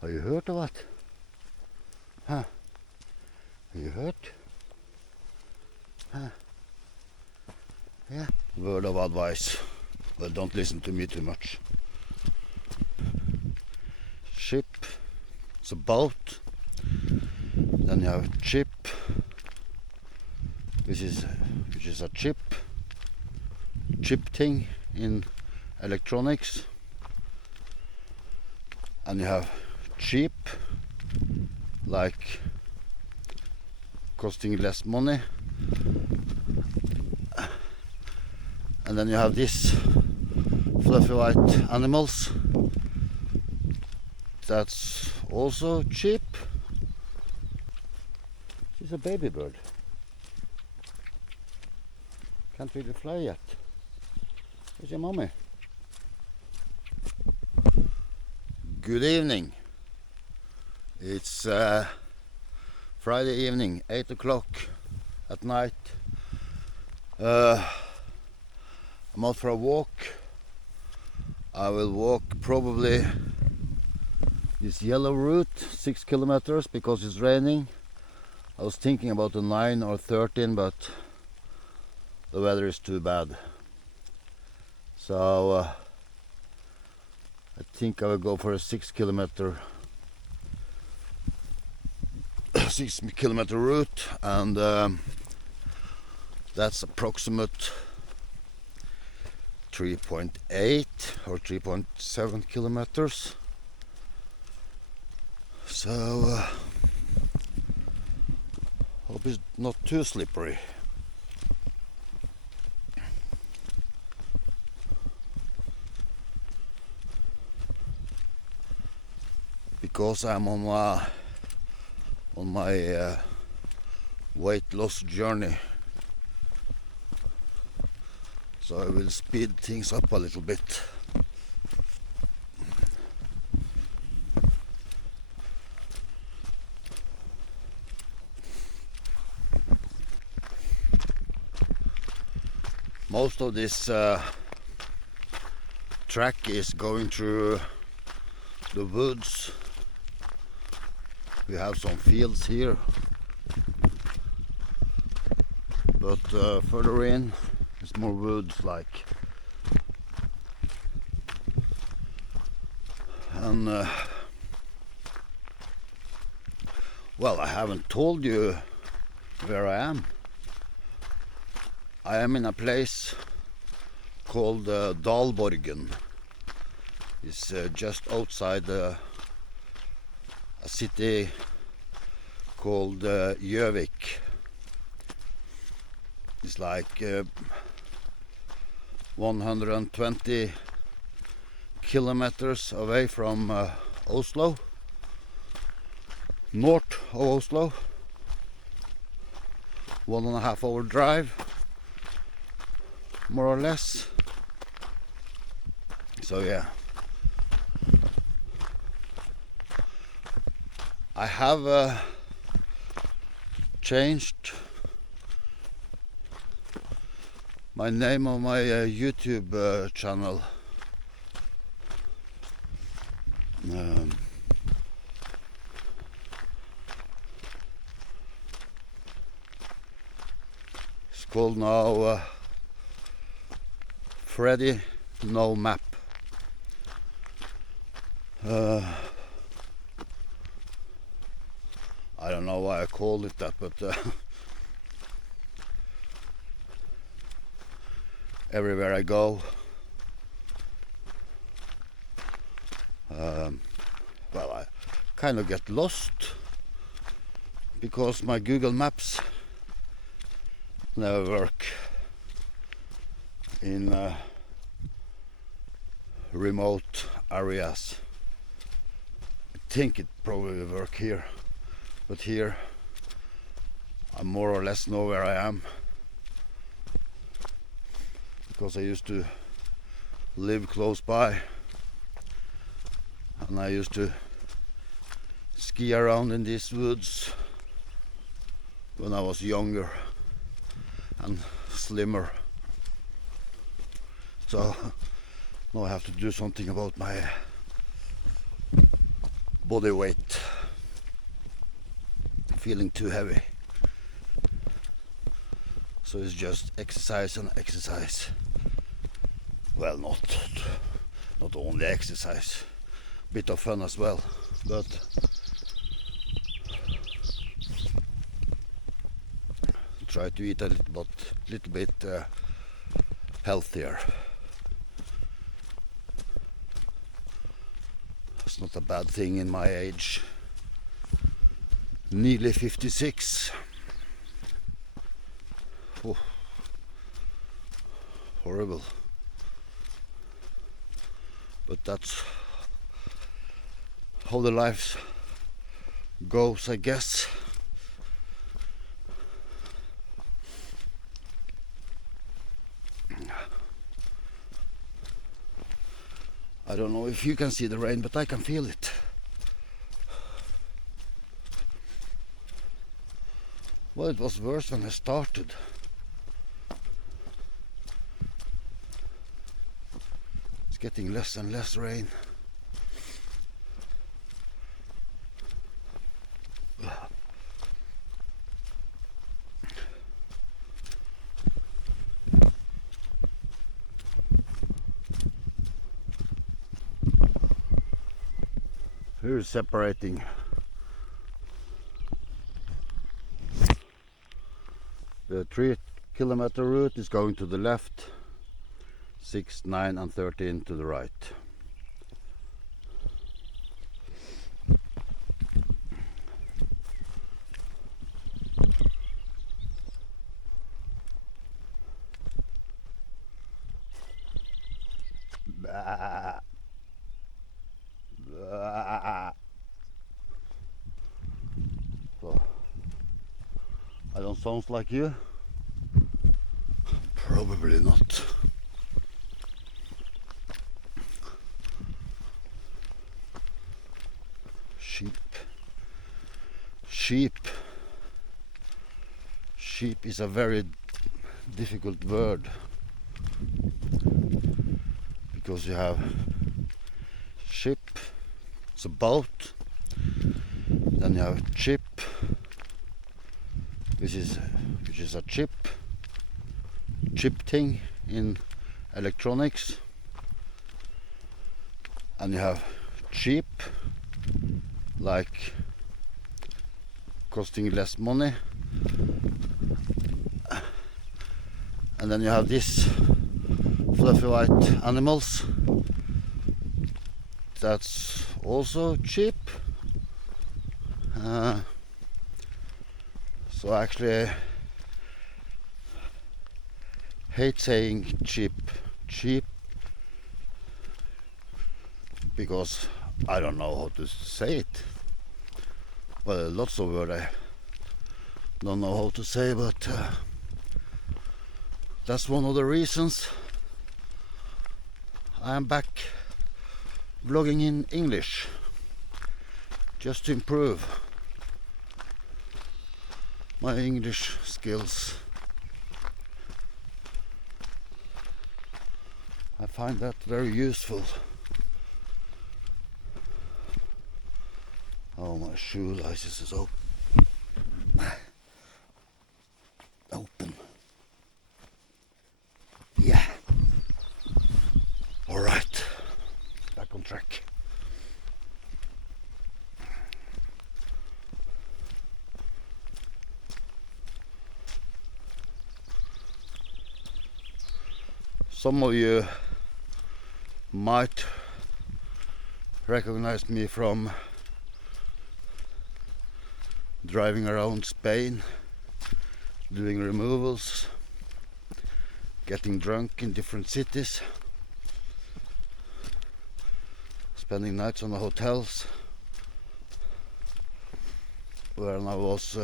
Har du hørt av det? Huh? Har you heard? Huh? Yeah. Word of advice. But don't listen to me too much. Ship. It's a boat. Then you have chip, which is a chip thing in electronics. And you have cheap, like costing less money. And then you have these fluffy white animals. That's also cheap. She's a baby bird. Can't really fly yet. Where's your mommy? Good evening. It's Friday evening, 8 o'clock at night. I'm out for a walk. I will walk probably this yellow route, 6 kilometers, because it's raining. I was thinking about the 9 or 13, but the weather is too bad. So I think I will go for a 6 kilometer route, and that's approximate 3.8 or 3.7 kilometers. So hope it's not too slippery. Because I'm on my weight loss journey, so I will speed things up a little bit. Most of this track is going through the woods. We have some fields here, but further in it's more woods like. And well, I haven't told you where I am. I am in a place called Dalborgen. It's just outside a city called Gjøvik. It's like 120 kilometers away from Oslo, north of Oslo. 1.5 hour drive, more or less. So yeah, I have changed my name on my YouTube channel. It's called now Freddy No Map. I don't know why I called it that, but everywhere I go, well, I kind of get lost because my Google Maps never work in remote areas. I think it probably work here, but here I more or less know where I am because I used to live close by, and I used to ski around in these woods when I was younger and slimmer. So now I have to do something about my body weight, feeling too heavy. So it's just exercise and exercise. Well, not only exercise, bit of fun as well, but try to eat a little bit healthier. It's not a bad thing in my age. Nearly 56. Oh, horrible. But that's how the life goes, I guess. I don't know if you can see the rain, but I can feel it. Well, it was worse when I started. It's getting less and less rain. Here's separating. The 3-kilometer route is going to the left, 6, 9 and 13 to the right. Bah. Bah. So, I don't sound like you? Probably not. Sheep is a very difficult word, because you have ship, it's a boat, then you have chip, which is a chip thing in electronics, and you have cheap, like costing less money, and then you have this fluffy white animals, that's also cheap. So actually I hate saying cheap because I don't know how to say it. Well, lots of words I don't know how to say, but that's one of the reasons I am back vlogging in English, just to improve my English skills. I find that very useful. Oh, my shoelaces is open. Yeah. All right. Back on track. Some of you might recognize me from driving around Spain, doing removals, getting drunk in different cities, spending nights on the hotels, where I was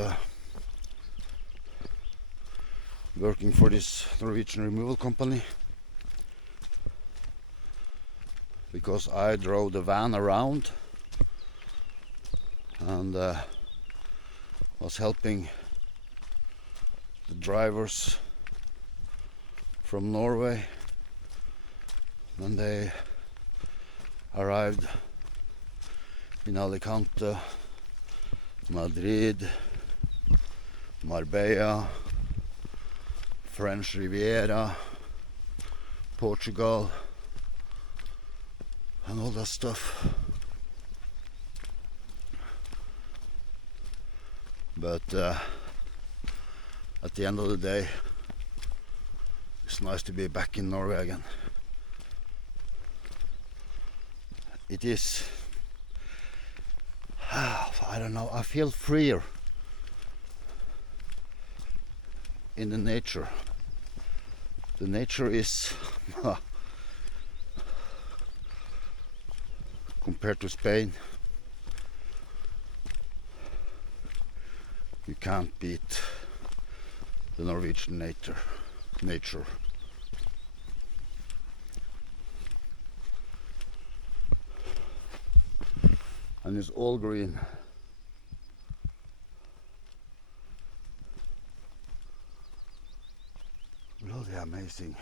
working for this Norwegian removal company, because I drove the van around and was helping the drivers from Norway when they arrived in Alicante, Madrid, Marbella, French Riviera, Portugal, and all that stuff. But at the end of the day, it's nice to be back in Norway again. It is, I don't know, I feel freer in the nature. The nature is, compared to Spain, you can't beat the Norwegian nature. And it's all green. Bloody amazing.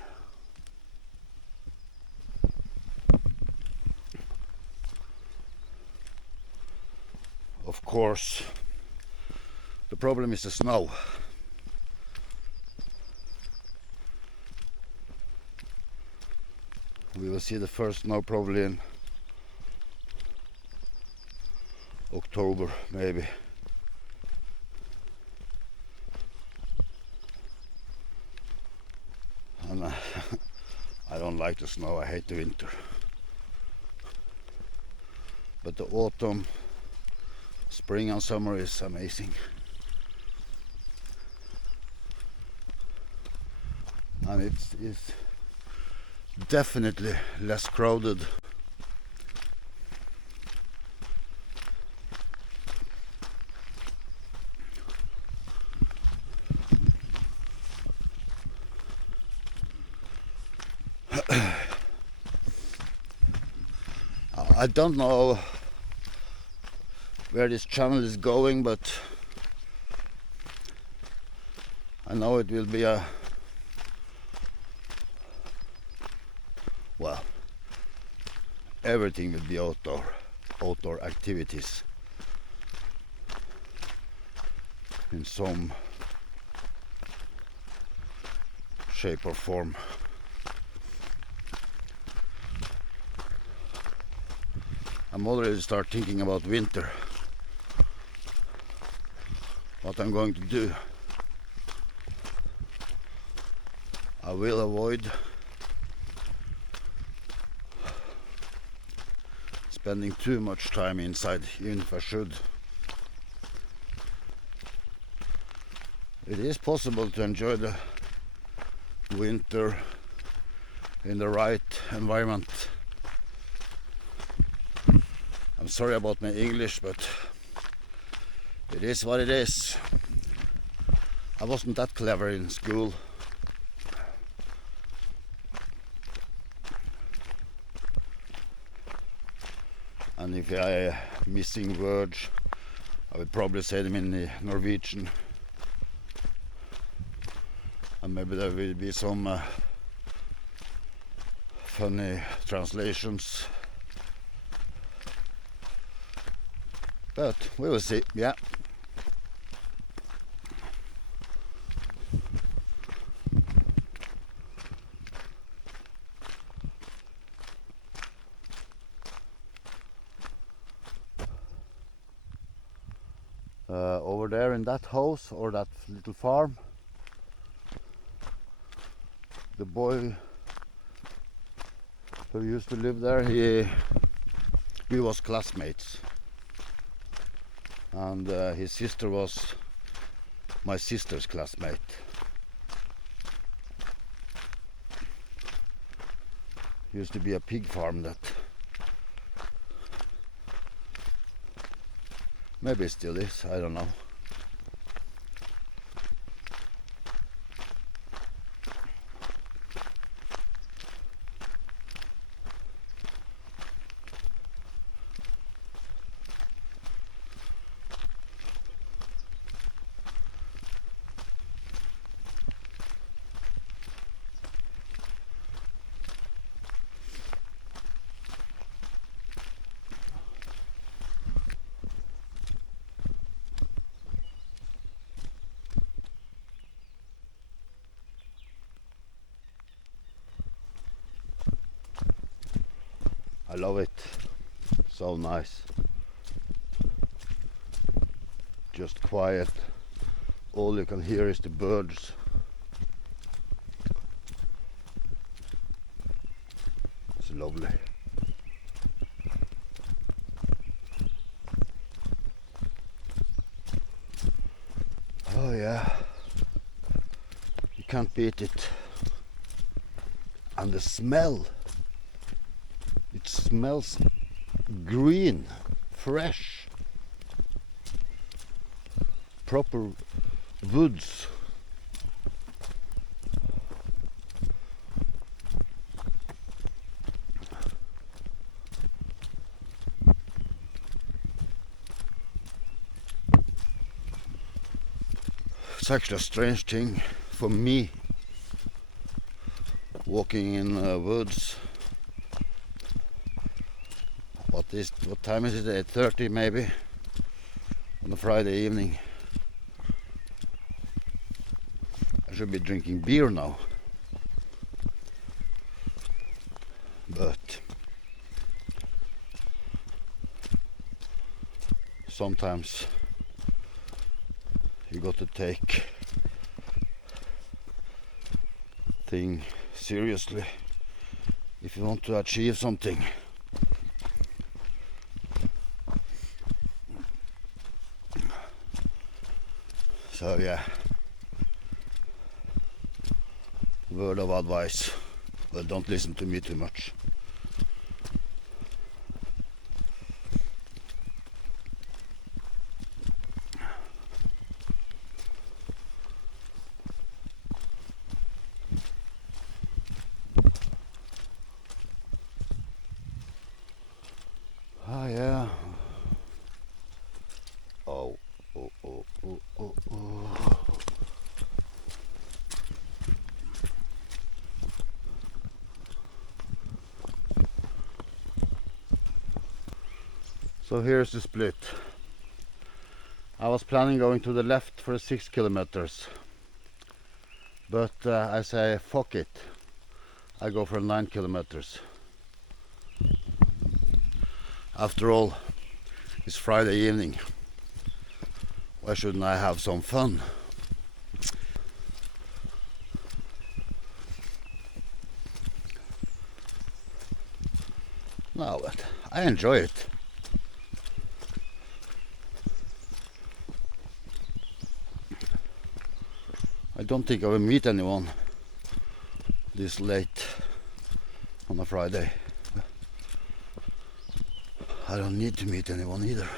Of course, the problem is the snow. We will see the first snow probably in October, maybe. And I don't like the snow, I hate the winter. But the autumn, spring and summer is amazing. And it's definitely less crowded. I don't know where this channel is going, but I know it will be well, everything will be outdoor activities in some shape or form. I'm already start thinking about winter, what I'm going to do. I will avoid spending too much time inside, even if I should. It is possible to enjoy the winter in the right environment. I'm sorry about my English, but it is what it is. I wasn't that clever in school. And if I missing words, I would probably say them in the Norwegian. And maybe there will be some funny translations. But we will see, yeah. Over there in that house or that little farm, the boy who used to live there, we was classmates. And his sister was my sister's classmate. Used to be a pig farm that maybe it still is, I don't know. I love it. So nice. Just quiet. All you can hear is the birds. It's lovely. Oh yeah. You can't beat it. And the smell. It smells green, fresh. Proper woods. It's actually a strange thing for me walking in woods. What time is it? 8:30 maybe on a Friday evening. I should be drinking beer now, but sometimes you got to take things seriously if you want to achieve something. So yeah, word of advice, well, don't listen to me too much. Ah yeah. Oh. So here's the split. I was planning going to the left for 6 kilometers, but I say fuck it. I go for 9 kilometers. After all, it's Friday evening. Why shouldn't I have some fun? No, but I enjoy it. I don't think I will meet anyone this late on a Friday. I don't need to meet anyone either.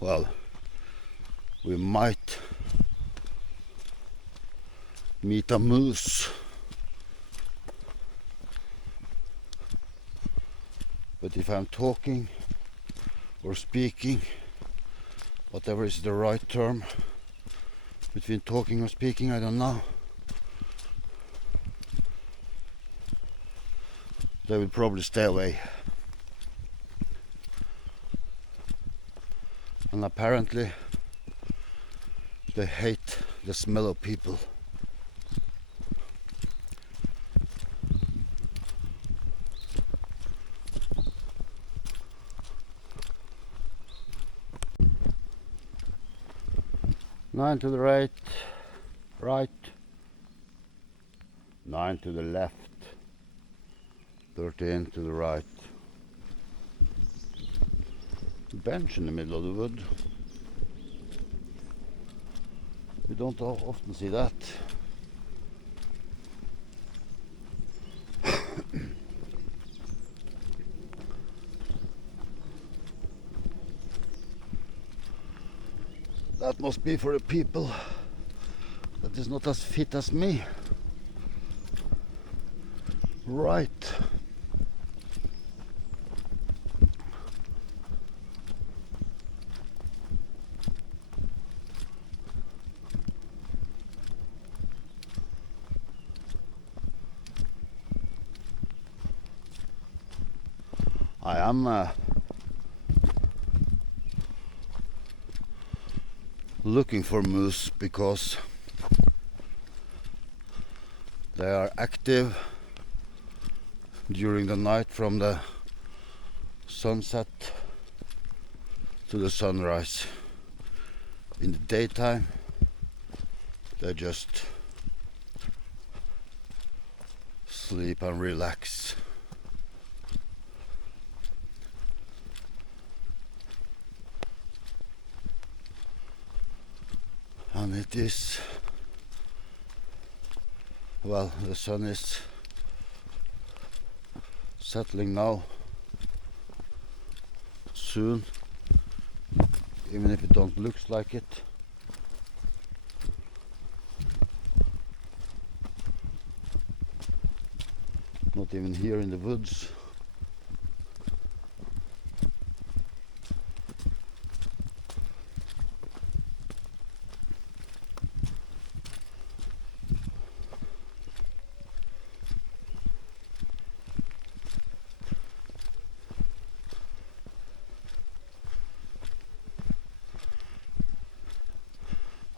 Well, we might meet a moose. But if I'm talking or speaking, whatever is the right term between talking or speaking, I don't know. They will probably stay away. And apparently they hate the smell of people. Nine to the right, 9 to the left, 13 to the right. Bench in the middle of the wood. We don't often see that. That must be for the people that is not as fit as me. Right. I am looking for moose because They are active during the night from the sunset to the sunrise. In the daytime, they just sleep and relax. And it is, well, the sun is settling now, soon, even if it don't look like it. Not even here in the woods.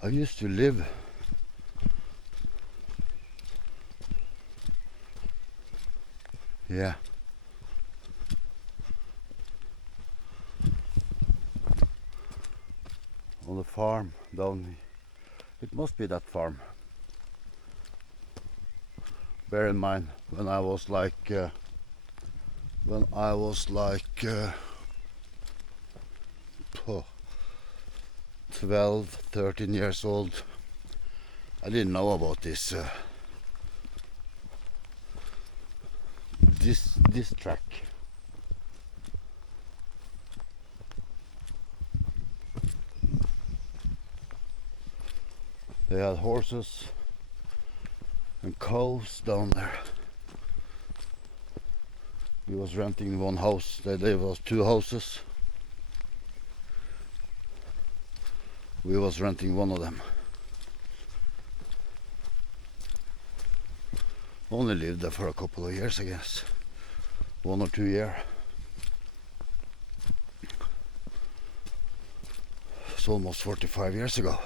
I used to live on the farm down. It must be that farm. Bear in mind, when I was like 12, 13 years old, I didn't know about this this track. They had horses and cows down there. We was renting one house. There was 2 houses. We was renting one of them. Only lived there for a couple of years, I guess. 1 or 2 years. It's almost 45 years ago.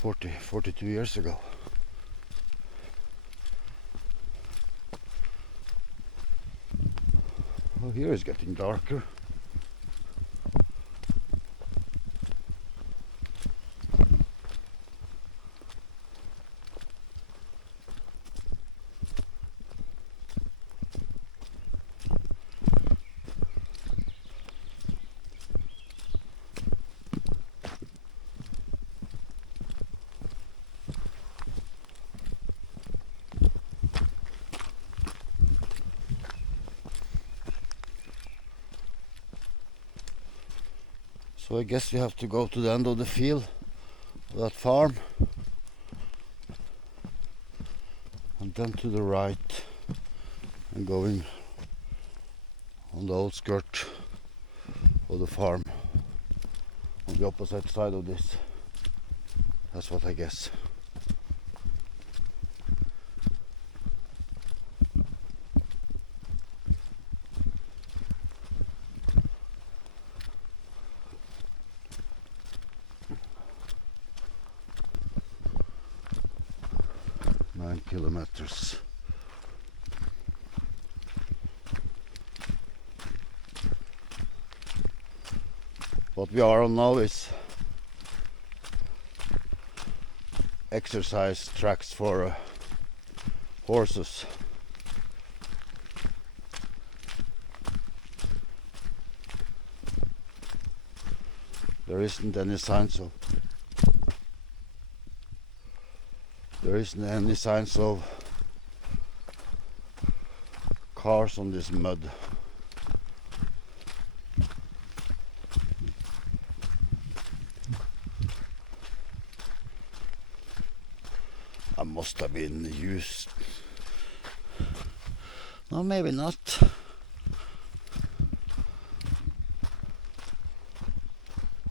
42 years ago. Oh, here it's getting darker. So I guess we have to go to the end of the field, that farm, and then to the right and going on the outskirt of the farm on the opposite side of this. That's what I guess. Kilometers. What we are on now is exercise tracks for horses. There isn't any signs of cars on this mud. I must have been used. No, maybe not.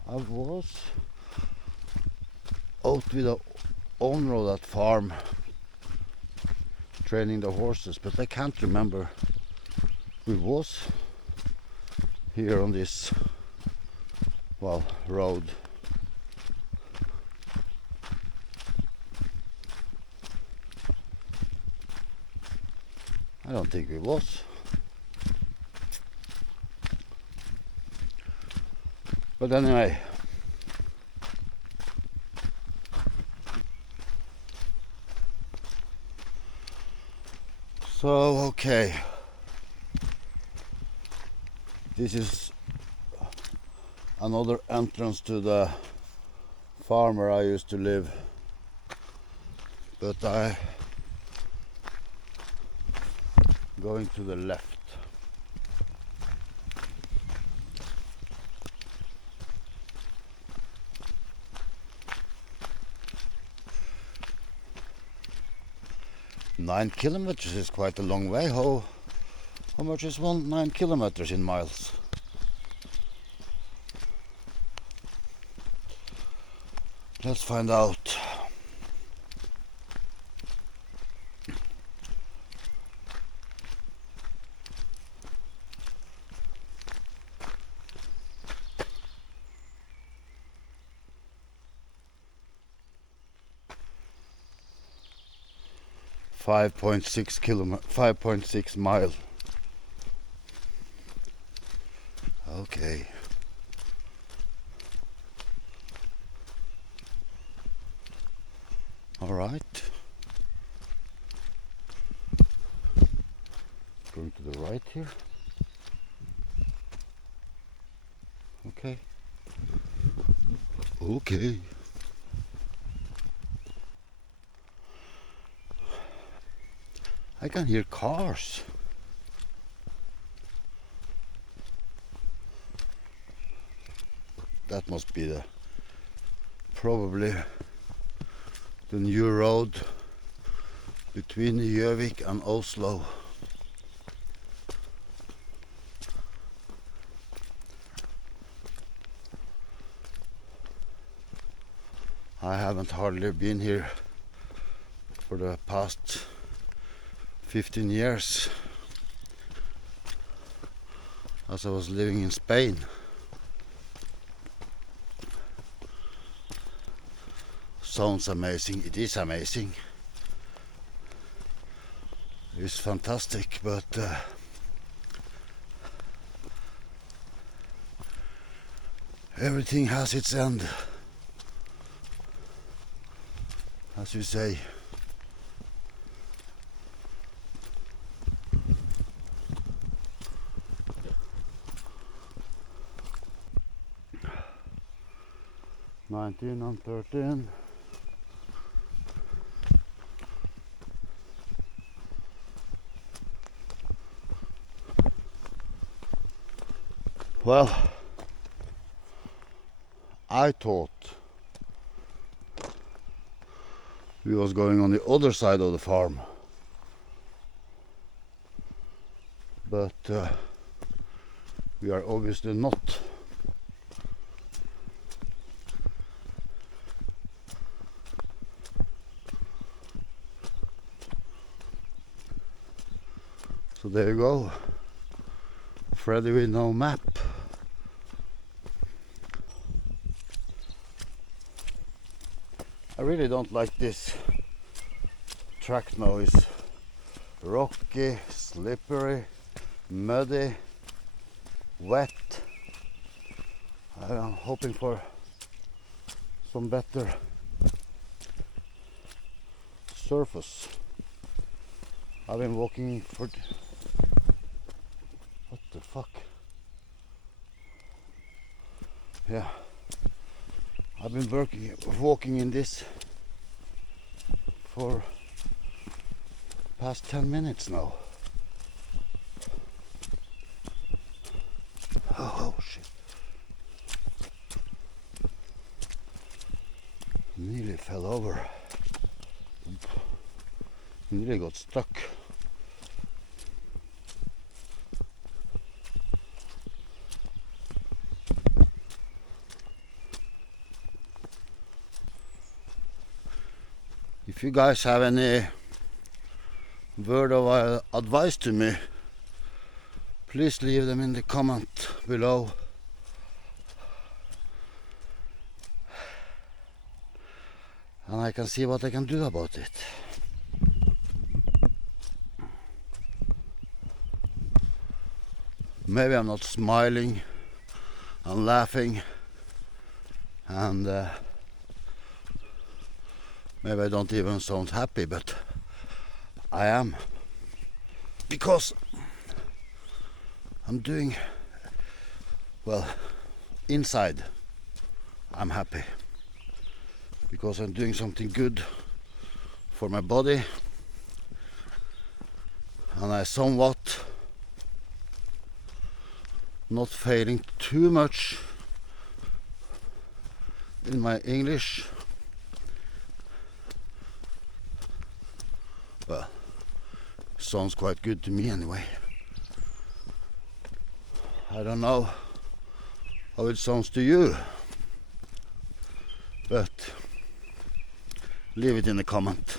I was out with the owner of that farm training the horses, but I can't remember who was here on this, well, road. I don't think we was. But anyway. So, okay. This is another entrance to the farm where I used to live. But I going to the left. Nine kilometers is quite a long way. How much is 9 kilometers in miles? Let's find out. .6 mile. Okay. All right. Going to the right here. Okay. Okay. I can hear cars. That must be probably the new road between Gjøvik and Oslo. I haven't hardly been here for the past 15 years, as I was living in Spain. Sounds amazing. It is amazing. It's fantastic, but everything has its end, as you say. And 13. Well, I thought we was going on the other side of the farm, but we are obviously not. So there you go, Freddy with no map. I really don't like this track now. It's rocky, slippery, muddy, wet. I'm hoping for some better surface. I've been walking for... What the fuck? Yeah. I've been walking in this for past 10 minutes now. Oh shit. Nearly fell over. Nearly got stuck. If you guys have any word of advice to me, please leave them in the comment below. And I can see what I can do about it. Maybe I'm not smiling and laughing, and maybe I don't even sound happy, but I am, because I'm doing well. Inside I'm happy because I'm doing something good for my body, and I somewhat not failing too much in my English. Well, sounds quite good to me anyway. I don't know how it sounds to you, but leave it in the comment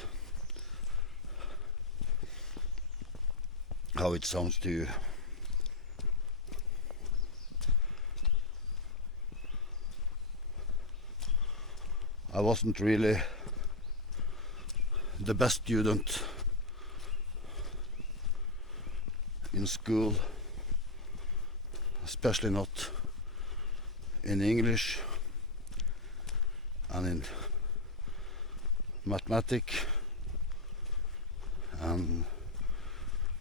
how it sounds to you. I wasn't really the best student in school, especially not in English and in mathematics and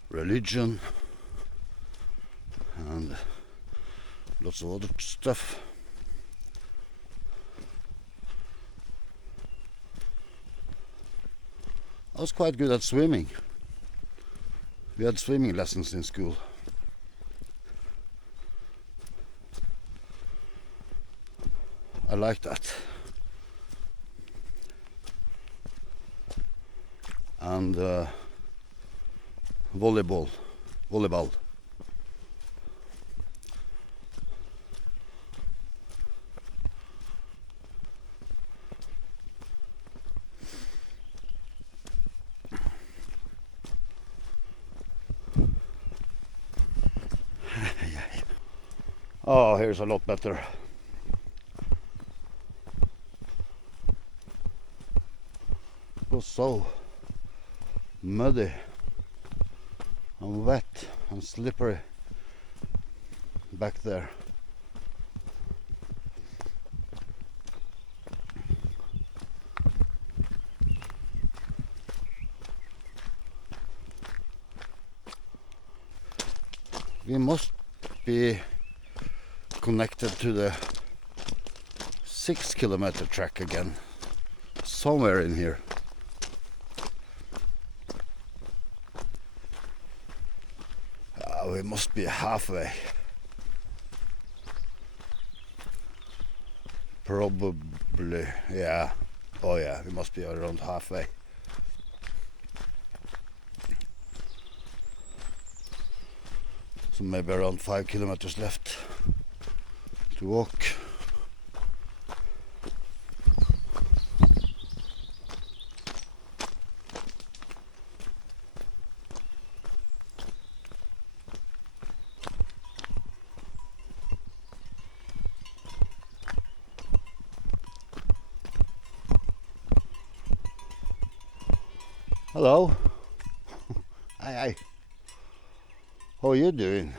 religion and lots of other stuff. I was quite good at swimming. We had swimming lessons in school. I like that. And volleyball. Oh, here's a lot better. It was so muddy and wet and slippery back there. We must be connected to the 6-kilometer track again, somewhere in here. We must be halfway. Probably, yeah. Oh yeah, we must be around halfway. So maybe around 5 kilometers left to walk. Hello. Hi. How are you doing?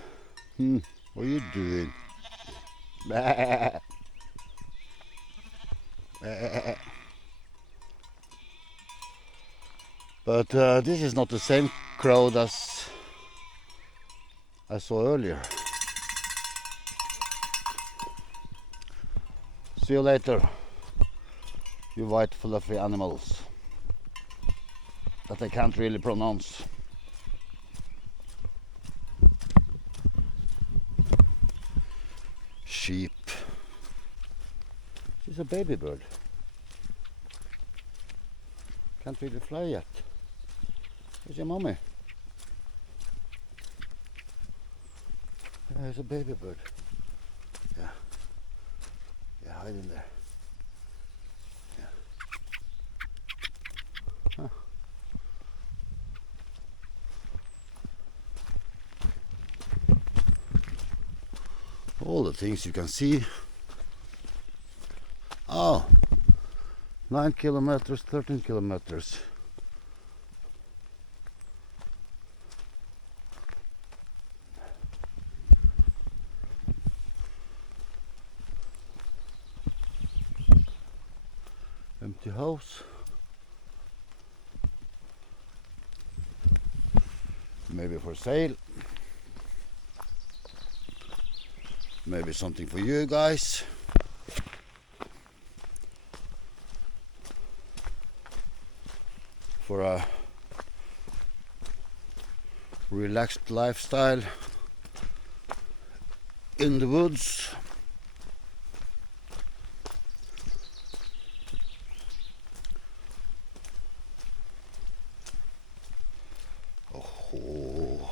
What are you doing? But this is not the same crowd as I saw earlier. See you later, you white fluffy animals that I can't really pronounce. Sheep. She's a baby bird. Can't really fly yet. Where's your mommy? Yeah, there's a baby bird. Yeah. Yeah, hide in there. Yeah. Huh. All the things you can see. Oh, 9 kilometers, 13 kilometers. Empty house. Maybe for sale. Maybe something for you guys. For a relaxed lifestyle in the woods. Oh.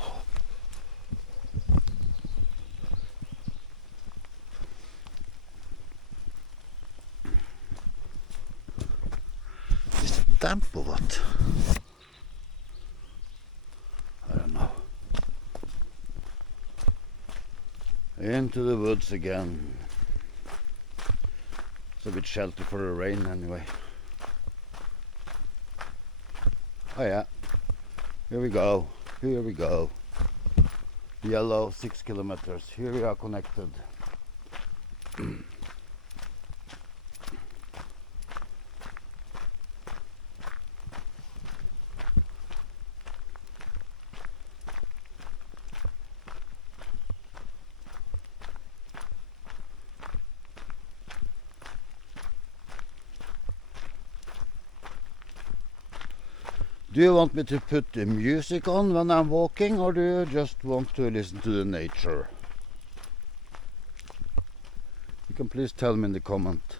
Is it damp or what? I don't know. Into the woods again. It's a bit shelter for the rain anyway. Oh yeah. Here we go. Here we go. Yellow 6 kilometers. Here we are connected. Do you want me to put the music on when I'm walking, or do you just want to listen to the nature? You can please tell me in the comment.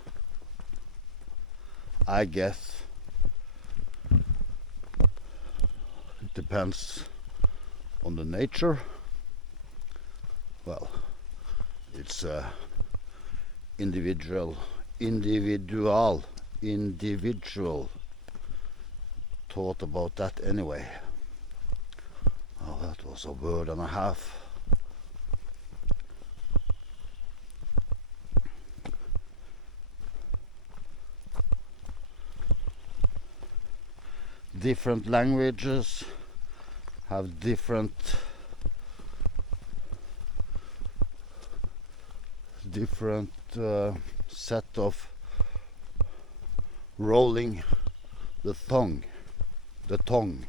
I guess it depends on the nature. Well, it's individual thought about that anyway. Oh, that was a word and a half. Different languages have different set of rolling the tongue. Tongue.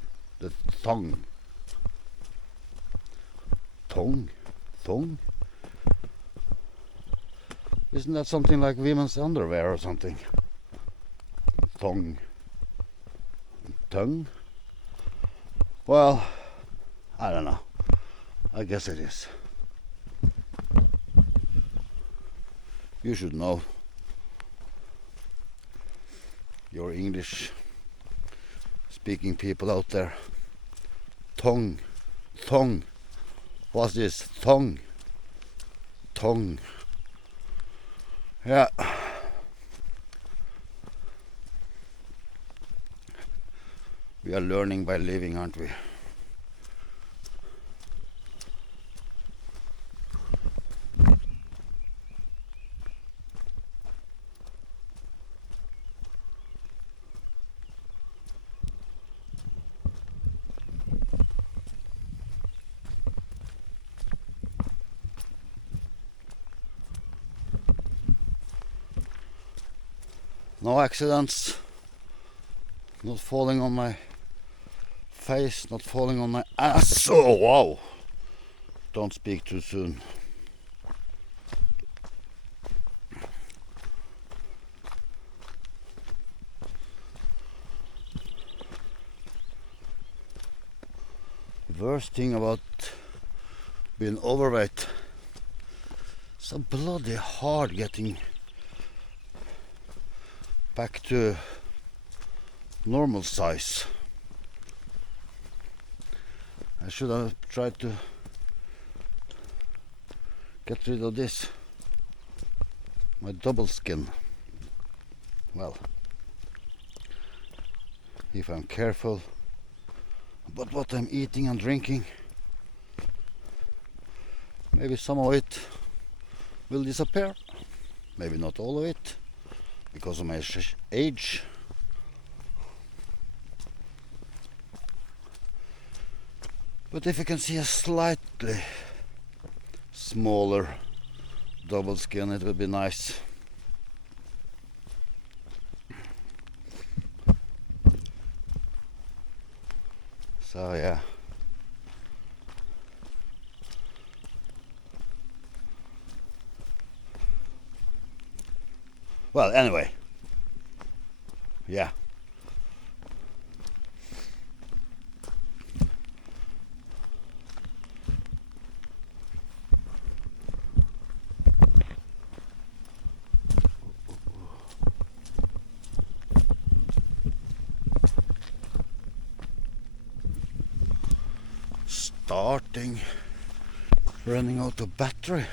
Isn't that something like women's underwear or something? Tongue. Well, I don't know. I guess it is. You should know. Your English speaking people out there. Tongue. What's this? Tongue. Yeah. We are learning by living, aren't we? No accidents, not falling on my face, not falling on my ass. Oh wow! Don't speak too soon. Worst thing about being overweight, so bloody hard getting back to normal size. I should have tried to get rid of this, my double skin. Well, if I'm careful about what I'm eating and drinking, maybe some of it will disappear. Maybe not all of it, because of my age. But if you can see a slightly smaller double skin, it would be nice. So yeah. Well, anyway. Yeah. Starting, running out of battery.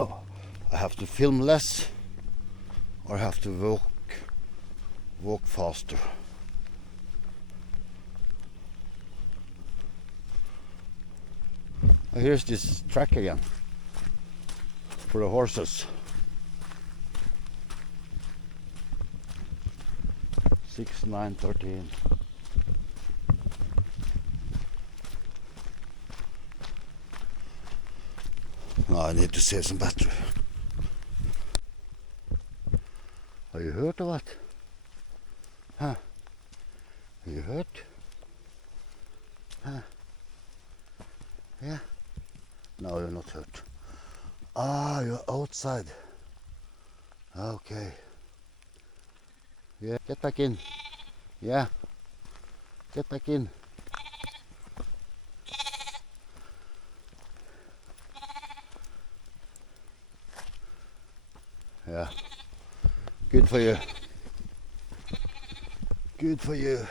Oh, I have to film less or have to walk faster. Oh, here's this track again for the horses. 6, 9, 13. No, I need to save some battery. Are you hurt or what? Huh? Are you hurt? Huh? Yeah? No, you're not hurt. Ah, you're outside. Okay. Yeah, get back in. Yeah. Get back in. Yeah. Good for you. Good for you.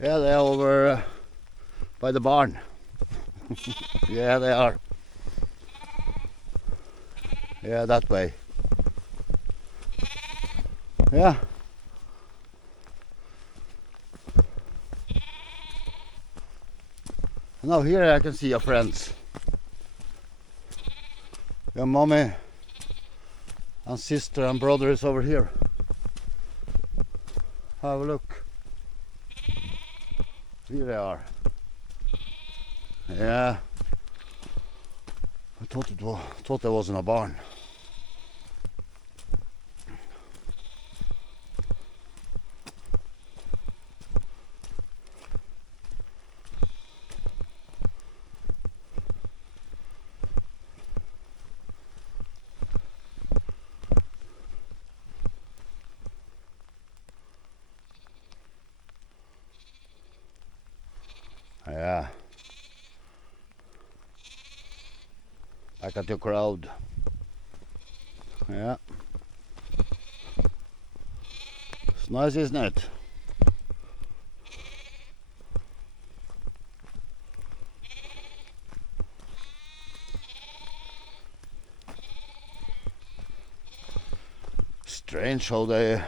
Yeah, they're over by the barn. Yeah, they are. Yeah, that way. Yeah. Now here I can see your friends. Your mommy and sister and brother is over here. Have a look. Here they are. Yeah. I thought there was in a barn. Yeah. Back at your crowd. Yeah. It's nice, isn't it? Strange how they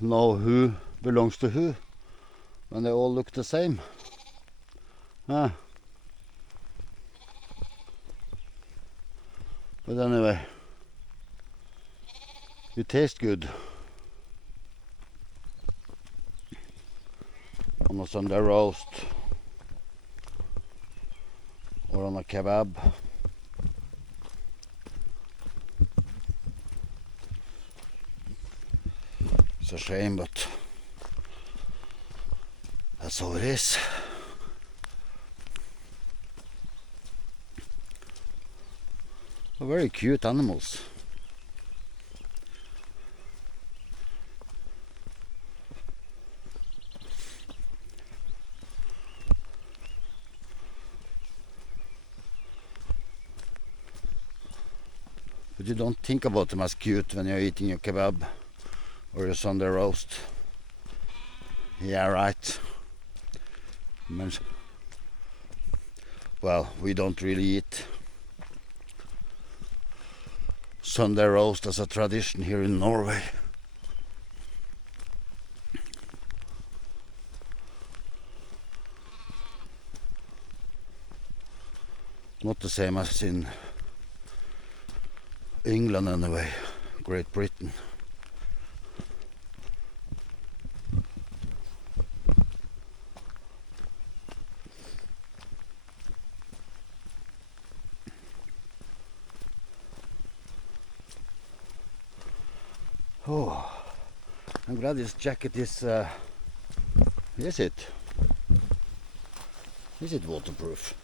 know who belongs to who when they all look the same. Huh? But anyway, you taste good on a Sunday roast or on a kebab. It's a shame, but that's how it is. They're very cute animals. But you don't think about them as cute when you're eating your kebab or your Sunday roast. Yeah, right. Well, we don't really eat Sunday roast as a tradition here in Norway. Not the same as in England anyway, Great Britain. Oh, I'm glad this jacket is is it waterproof?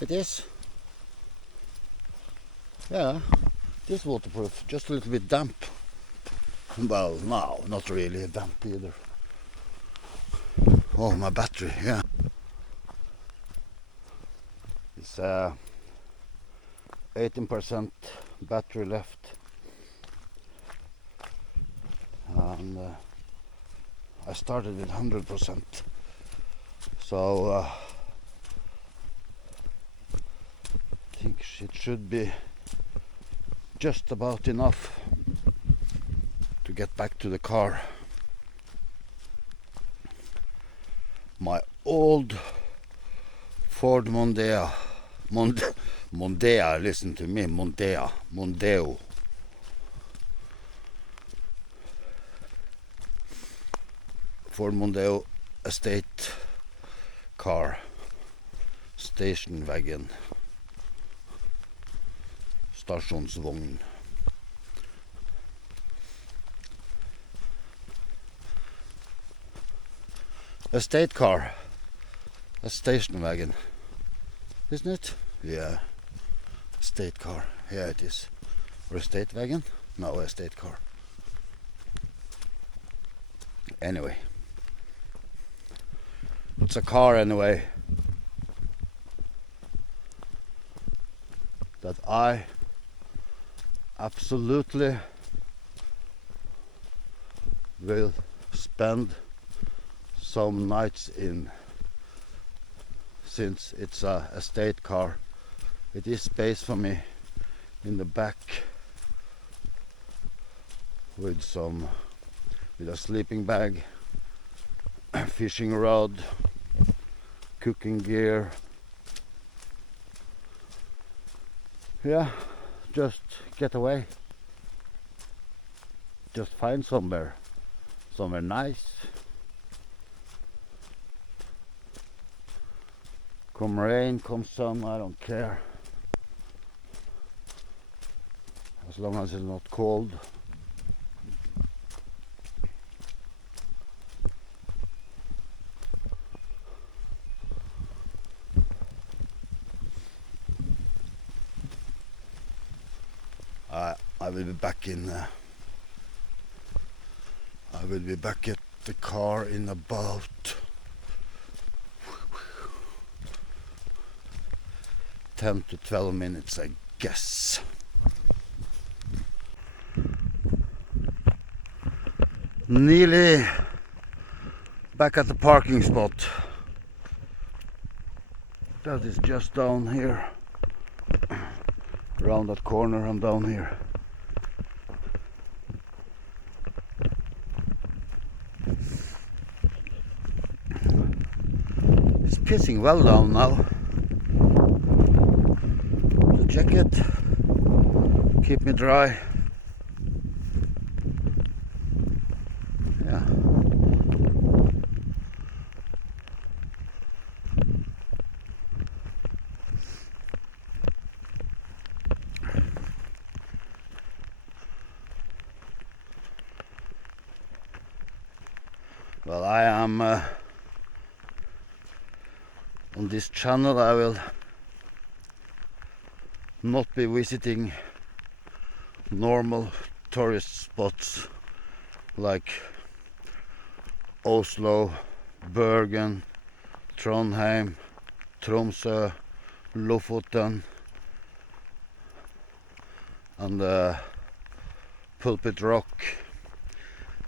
It is. Yeah, it is waterproof, just a little bit damp. Well, no, not really damp either. Oh, my battery, yeah. It's 18% battery left. And I started with 100%. So I think it should be just about enough to get back to the car. My old Ford Mondeo, listen to me, Mondeo. Ford Mondeo estate car, station wagon, stasjonsvogn. A state car, a station wagon, isn't it? Yeah, a state car. Yeah, it is. Or a state wagon? No, a state car. Anyway, it's a car anyway that I absolutely will spend some nights in, since it's a estate car. It is space for me in the back with a sleeping bag, fishing rod, cooking gear. Yeah, just get away. Just find somewhere nice. Come rain, come sun, I don't care. As long as it's not cold. I will be back in. I will be back at the car in about 10 to 12 minutes, I guess. Nearly back at the parking spot. That is just down here. Around that corner and down here. It's pissing well down now. The jacket keep me dry. Yeah. Well, I am on this channel. I will not be visiting normal tourist spots like Oslo, Bergen, Trondheim, Tromsø, Lofoten, and Pulpit Rock,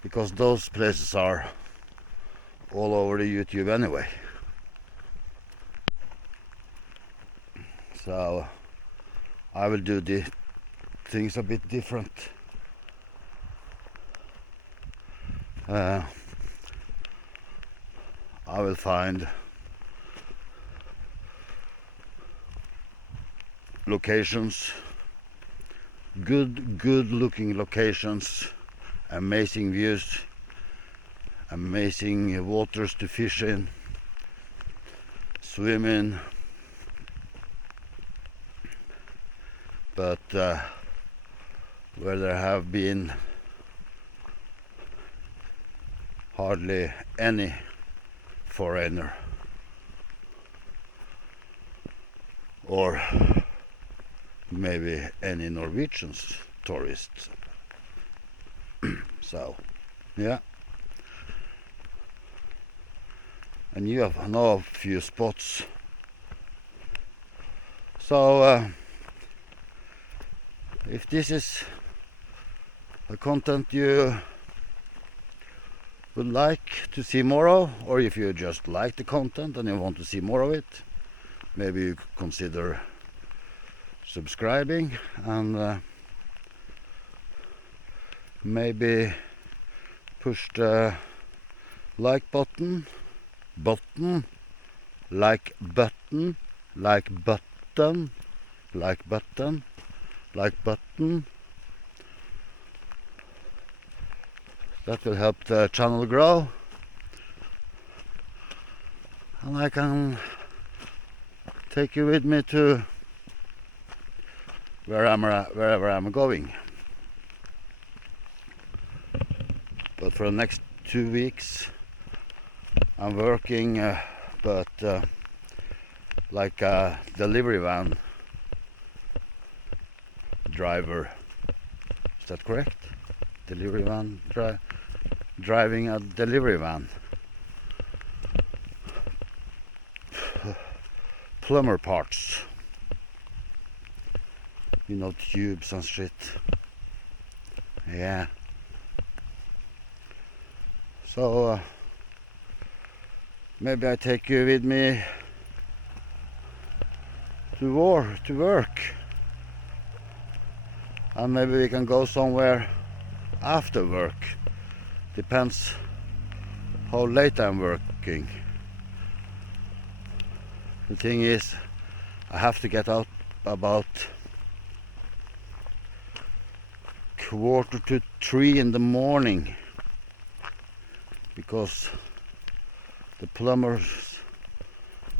because those places are all over the YouTube anyway. So I will do the things a bit different. I will find locations, good looking locations, amazing views, amazing waters to fish in, swim in, but where there have been hardly any foreigner or maybe any Norwegians tourists. So yeah, and you have know a few spots. So if this is a content you would like to see more of, or if you just like the content and you want to see more of it, maybe you could consider subscribing and maybe push the like button, like button, like button, like button, like button. That will help the channel grow, and I can take you with me to wherever I'm going. But for the next 2 weeks I'm working, but like a delivery van driver. Is that correct? Delivery van driving a delivery van. Plumber parts. You know, tubes and shit. Yeah. So maybe I take you with me to work. And maybe we can go somewhere after work. Depends how late I'm working. The thing is, I have to get out about 2:45 in the morning, because the plumbers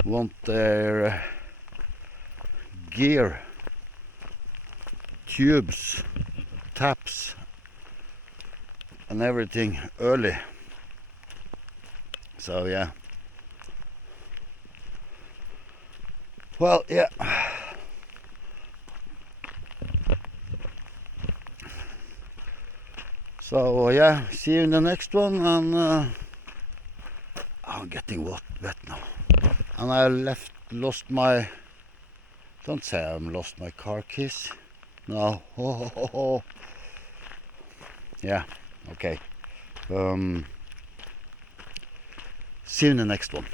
want their gear, tubes, taps and everything early. So yeah. Well, yeah. So yeah, see you in the next one, and I'm getting wet now. And I lost my, don't say I lost my car keys. No. Yeah, okay. See you in the next one.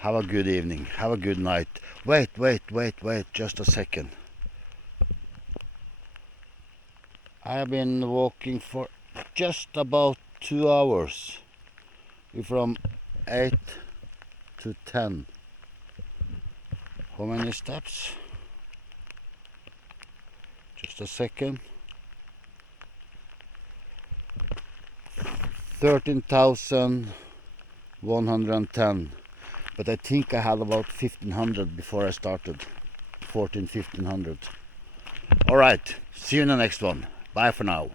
Have a good evening, have a good night. Wait, just a second. I have been walking for just about 2 hours. From 8 to 10. How many steps? Just a second. 13,110. But I think I had about 1,500 before I started. 1,500. Alright, see you in the next one. Bye for now.